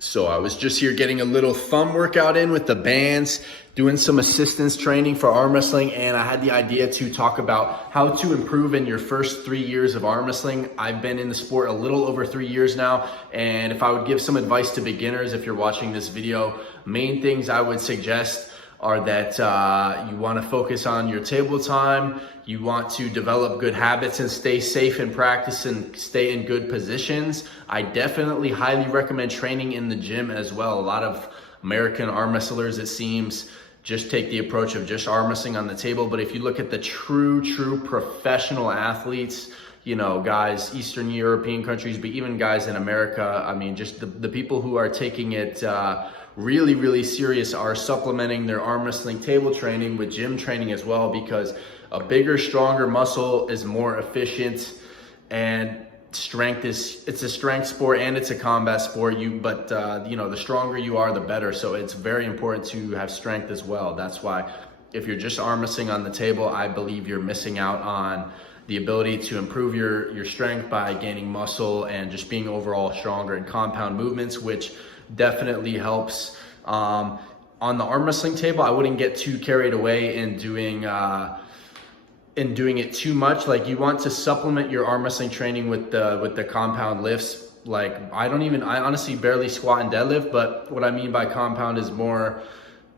So I was just here getting a little thumb workout in with the bands, doing some assistance training for arm wrestling, and I had the idea to talk about how to improve in your first 3 years of arm wrestling. I've been in the sport a little over 3 years now, and if I would give some advice to beginners, if you're watching this video, main things I would suggest are that you want to focus on your table time, you want to develop good habits and stay safe in practice and stay in good positions. I definitely highly recommend training in the gym as well. A lot of American arm wrestlers, it seems, just take the approach of just arm wrestling on the table. But if you look at the true professional athletes, you know, guys, Eastern European countries, but even guys in America, I mean, just the people who are taking it really serious are supplementing their arm wrestling table training with gym training as well, because a bigger, stronger muscle is more efficient, and it's a strength sport and it's a combat sport. You know, the stronger you are, the better. So it's very important to have strength as well. That's why if you're just arm wrestling on the table, I believe you're missing out on the ability to improve your strength by gaining muscle and just being overall stronger in compound movements, which definitely helps. On the arm wrestling table, I wouldn't get too carried away in doing it too much. Like, you want to supplement your arm wrestling training with the compound lifts. Like, I honestly barely squat and deadlift, but what I mean by compound is more,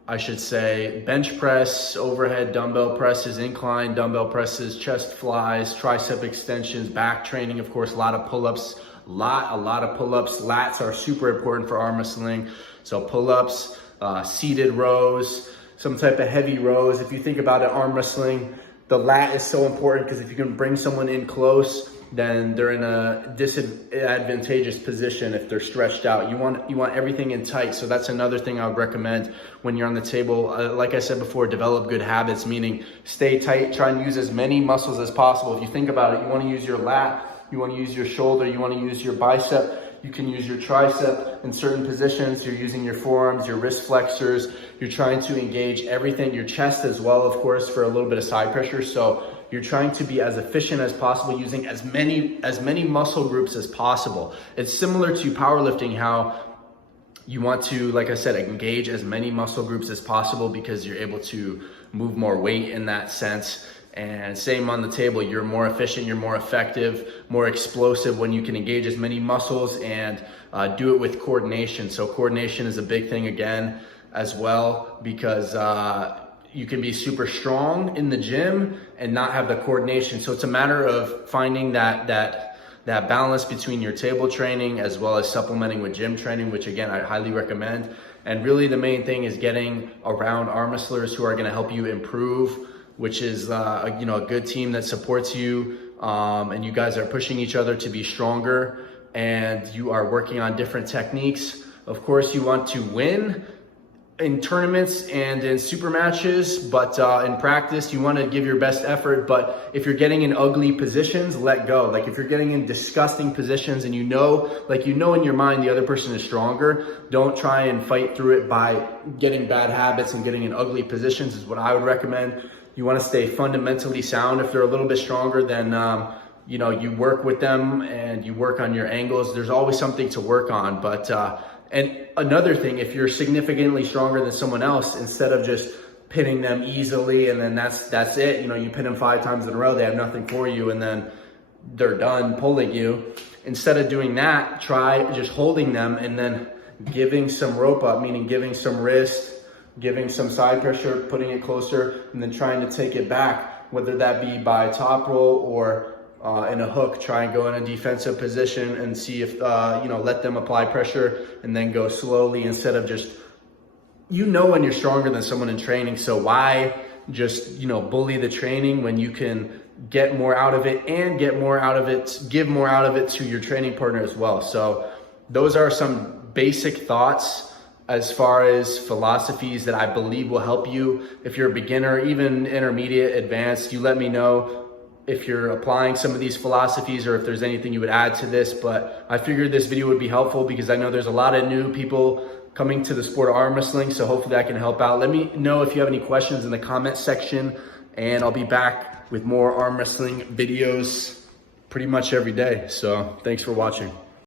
I should say, bench press, overhead dumbbell presses, incline dumbbell presses, chest flies, tricep extensions, back training, of course, a lot of pull-ups, a lot of pull-ups. Lats are super important for arm wrestling. So pull-ups, seated rows, some type of heavy rows. If you think about it, arm wrestling, the lat is so important because if you can bring someone in close, then they're in a disadvantageous position if they're stretched out. You want everything in tight. So that's another thing I would recommend when you're on the table. Like I said before, develop good habits, meaning stay tight, try and use as many muscles as possible. If you think about it, you want to use your lat, you want to use your shoulder, you want to use your bicep, you can use your tricep in certain positions. You're using your forearms, your wrist flexors. You're trying to engage everything, your chest as well, of course, for a little bit of side pressure. So you're trying to be as efficient as possible, using as many muscle groups as possible. It's similar to powerlifting, how you want to, like I said, engage as many muscle groups as possible because you're able to move more weight in that sense. And same on the table, you're more efficient, you're more effective, more explosive when you can engage as many muscles and do it with coordination. So coordination is a big thing again as well, because you can be super strong in the gym and not have the coordination. So it's a matter of finding that balance between your table training as well as supplementing with gym training, which again, I highly recommend. And really the main thing is getting around arm wrestlers who are gonna help you improve, which is a good team that supports you, and you guys are pushing each other to be stronger, and you are working on different techniques. Of course, you want to win in tournaments and in super matches, but in practice, you want to give your best effort. But if you're getting in ugly positions, let go. Like, if you're getting in disgusting positions and you know in your mind the other person is stronger, don't try and fight through it by getting bad habits and getting in ugly positions, is what I would recommend. You want to stay fundamentally sound. If they're a little bit stronger, then you work with them and you work on your angles. There's always something to work on. But and another thing, if you're significantly stronger than someone else, instead of just pinning them easily and then that's it, you pin them 5 times in a row, they have nothing for you, and then they're done pulling you. Instead of doing that, try just holding them and then giving some rope up, meaning giving some wrist, giving some side pressure, putting it closer, and then trying to take it back, whether that be by top roll or in a hook. Try and go in a defensive position and see if, let them apply pressure and then go slowly, instead of just, when you're stronger than someone in training. So why just, bully the training when you can get more out of it and give more out of it to your training partner as well. So those are some basic thoughts as far as philosophies that I believe will help you. If you're a beginner, even intermediate, advanced, you let me know if you're applying some of these philosophies or if there's anything you would add to this. But I figured this video would be helpful because I know there's a lot of new people coming to the sport of arm wrestling, so hopefully that can help out. Let me know if you have any questions in the comment section, and I'll be back with more arm wrestling videos pretty much every day. So thanks for watching.